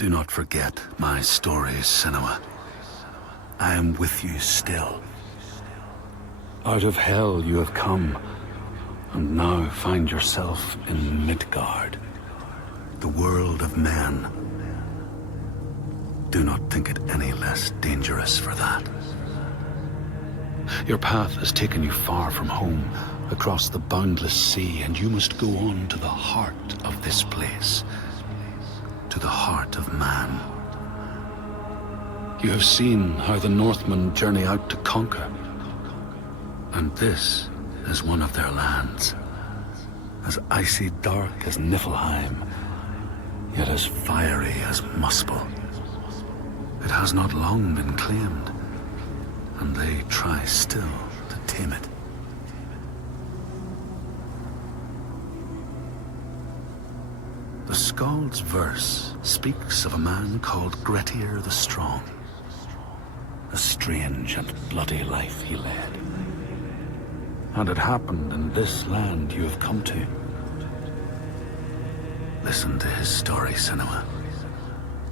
Do not forget my stories, Senua. I am with you still. Out of hell you have come, and now find yourself in Midgard, the world of men. Do not think it any less dangerous for that. Your path has taken you far from home, across the boundless sea, and you must go on to the heart of this place, to the heart of man. You have seen how the Northmen journey out to conquer, and this is one of their lands, as icy dark as Niflheim, yet as fiery as Muspel. It has not long been claimed, and they try still to tame it. The Skald's verse speaks of a man called Grettir the Strong. A strange and bloody life he led. And it happened in this land you have come to. Listen to his story, Senua,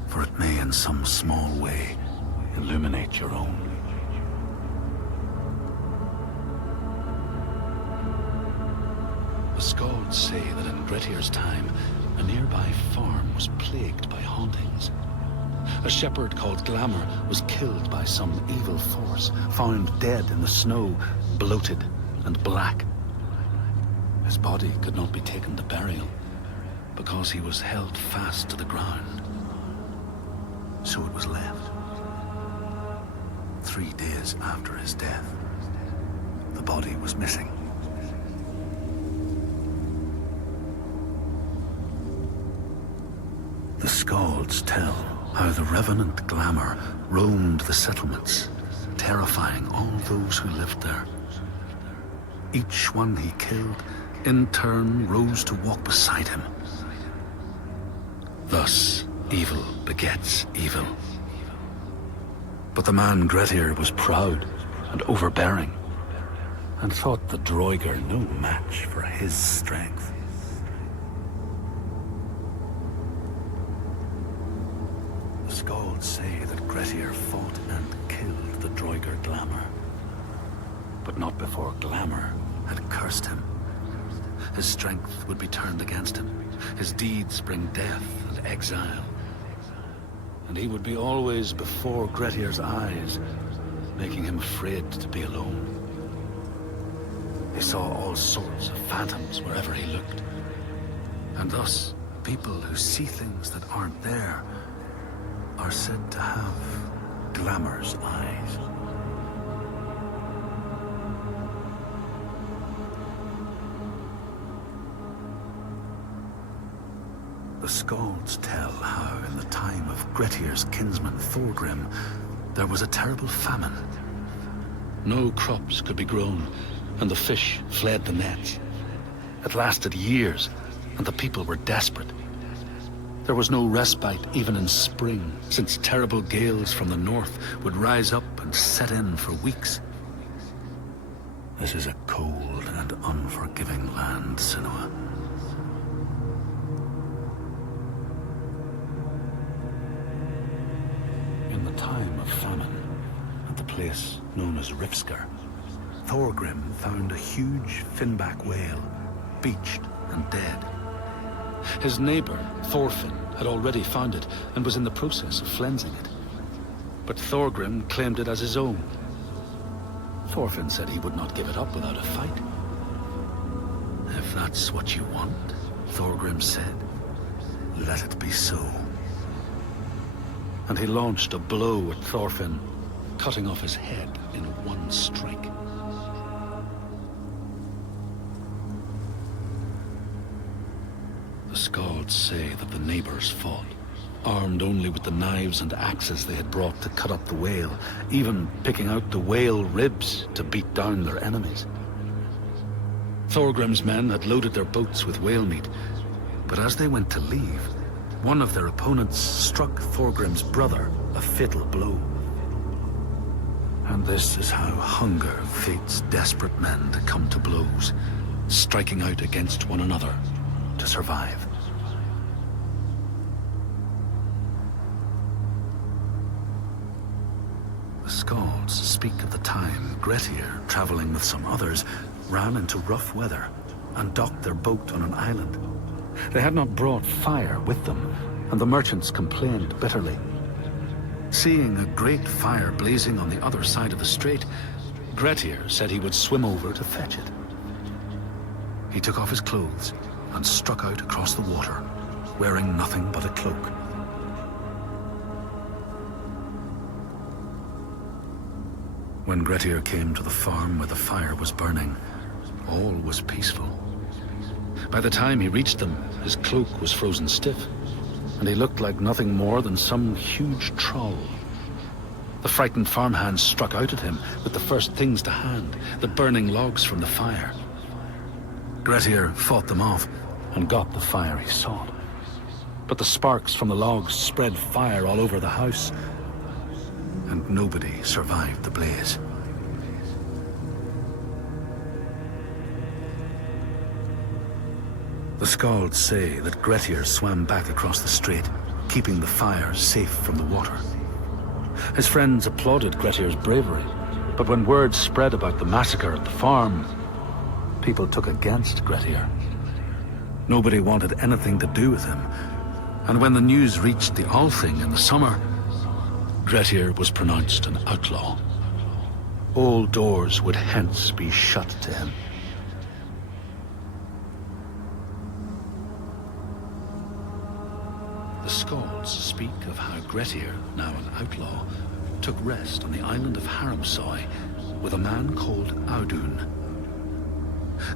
for it may in some small way illuminate your own. The Skalds say that in Grettir's time, a nearby farm was plagued by hauntings. A shepherd called Glamour was killed by some evil force, found dead in the snow, bloated and black. His body could not be taken to burial, because he was held fast to the ground. So it was left. 3 days after his death, the body was missing. The Skalds tell how the revenant Glamour roamed the settlements, terrifying all those who lived there. Each one he killed, in turn, rose to walk beside him. Thus, evil begets evil. But the man Grettir was proud and overbearing, and thought the Draugr no match for his strength. The Skalds say that Grettir fought and killed the Draugr Glamour, but not before Glamour had cursed him. His strength would be turned against him, his deeds bring death and exile, and he would be always before Grettir's eyes, making him afraid to be alone. He saw all sorts of phantoms wherever he looked, and thus people who see things that aren't there are said to have Glamour's eyes. The Skalds tell how in the time of Grettir's kinsman Thorgrim, there was a terrible famine. No crops could be grown, and the fish fled the nets. It lasted years, and the people were desperate. There was no respite even in spring, since terrible gales from the north would rise up and set in for weeks. This is a cold and unforgiving land, Senua. In the time of famine, at the place known as Rifskar, Thorgrim found a huge finback whale, beached and dead. His neighbor, Thorfinn, had already found it and was in the process of flensing it. But Thorgrim claimed it as his own. Thorfinn said he would not give it up without a fight. If that's what you want, Thorgrim said, let it be so. And he launched a blow at Thorfinn, cutting off his head in one strike. The Skalds say that the neighbors fought, armed only with the knives and axes they had brought to cut up the whale, even picking out the whale ribs to beat down their enemies. Thorgrim's men had loaded their boats with whale meat, but as they went to leave, one of their opponents struck Thorgrim's brother a fatal blow. And this is how hunger fates desperate men to come to blows, striking out against one another to survive. The Skalds speak of the time Grettir, traveling with some others, ran into rough weather and docked their boat on an island. They had not brought fire with them, and the merchants complained bitterly. Seeing a great fire blazing on the other side of the strait, Grettir said he would swim over to fetch it. He took off his clothes and struck out across the water, wearing nothing but a cloak. When Grettir came to the farm where the fire was burning, all was peaceful. By the time he reached them, his cloak was frozen stiff, and he looked like nothing more than some huge troll. The frightened farmhands struck out at him with the first things to hand, the burning logs from the fire. Grettir fought them off and got the fire he sought. But the sparks from the logs spread fire all over the house, and nobody survived the blaze. The Skalds say that Grettir swam back across the strait, keeping the fire safe from the water. His friends applauded Grettir's bravery, but when word spread about the massacre at the farm, people took against Grettir. Nobody wanted anything to do with him, and when the news reached the Althing in the summer, Grettir was pronounced an outlaw. All doors would hence be shut to him. The Skalds speak of how Grettir, now an outlaw, took rest on the island of Haramsoy with a man called Audun.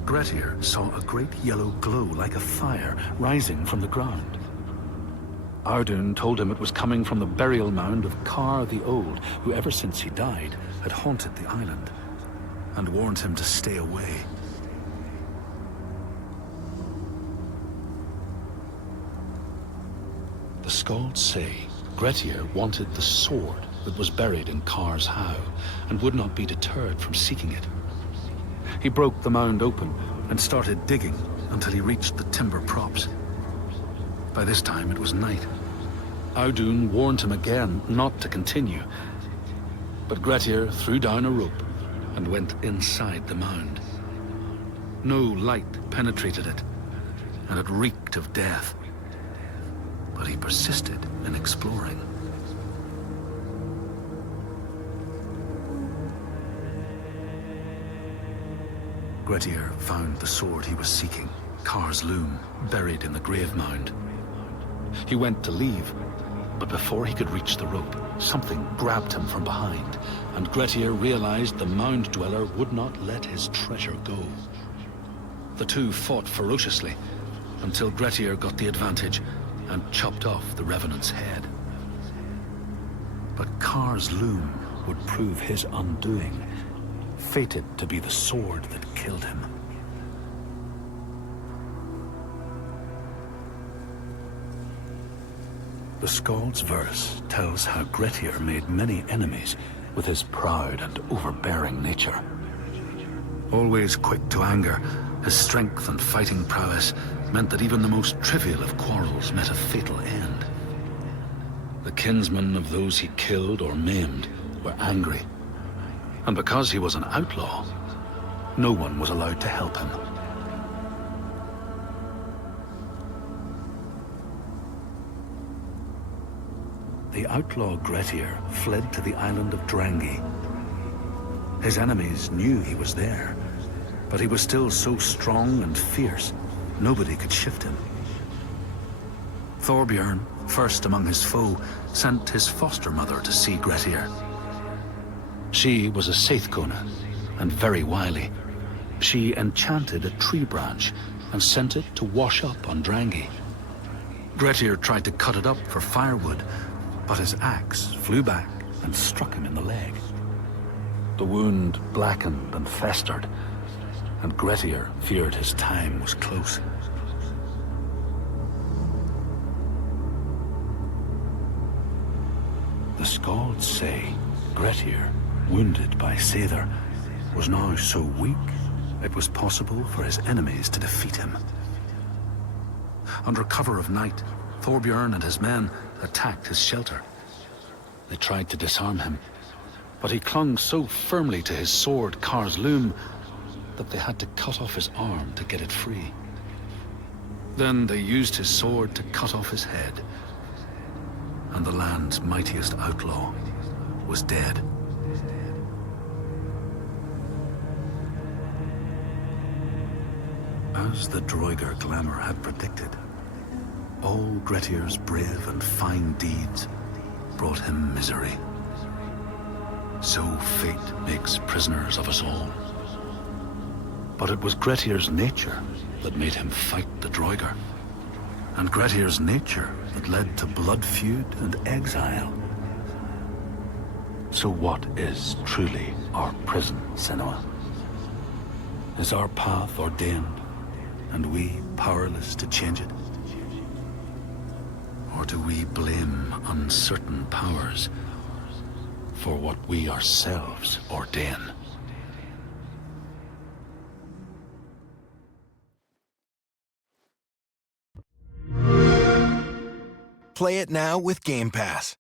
Grettir saw a great yellow glow like a fire rising from the ground. Audun told him it was coming from the burial mound of Kar the Old, who ever since he died had haunted the island, and warned him to stay away. The Skalds say Grettir wanted the sword that was buried in Kar's howe, and would not be deterred from seeking it. He broke the mound open and started digging until he reached the timber props. By this time it was night. Audun warned him again not to continue, but Grettir threw down a rope and went inside the mound. No light penetrated it, and it reeked of death. But he persisted in exploring. Grettir found the sword he was seeking, Kar's loom, buried in the grave mound. He went to leave, but before he could reach the rope, something grabbed him from behind, and Grettir realized the mound dweller would not let his treasure go. The two fought ferociously until Grettir got the advantage and chopped off the revenant's head. But Kar's loom would prove his undoing, fated to be the sword that killed him. The Skald's verse tells how Grettir made many enemies with his proud and overbearing nature. Always quick to anger, his strength and fighting prowess meant that even the most trivial of quarrels met a fatal end. The kinsmen of those he killed or maimed were angry, and because he was an outlaw, no one was allowed to help him. The outlaw Grettir fled to the island of Drangi. His enemies knew he was there, but he was still so strong and fierce, nobody could shift him. Thorbjorn, first among his foe, sent his foster mother to see Grettir. She was a Seithkona, and very wily. She enchanted a tree branch and sent it to wash up on Drangi. Grettir tried to cut it up for firewood, but his axe flew back and struck him in the leg. The wound blackened and festered, and Grettir feared his time was close. The Skalds say Grettir, wounded by Seithr, was now so weak it was possible for his enemies to defeat him. Under cover of night, Thorbjorn and his men attacked his shelter. They tried to disarm him, But he clung so firmly to his sword, Kar's loom, that they had to cut off his arm to get it free. Then they used his sword to cut off his head, and the land's mightiest outlaw was dead. As the Droigar glamour had predicted, all Grettir's brave and fine deeds brought him misery. So fate makes prisoners of us all. But it was Grettir's nature that made him fight the Droigar, and Grettir's nature that led to blood feud and exile. So what is truly our prison, Senua? Is our path ordained, and we powerless to change it? Or do we blame uncertain powers for what we ourselves ordain? Play it now with Game Pass.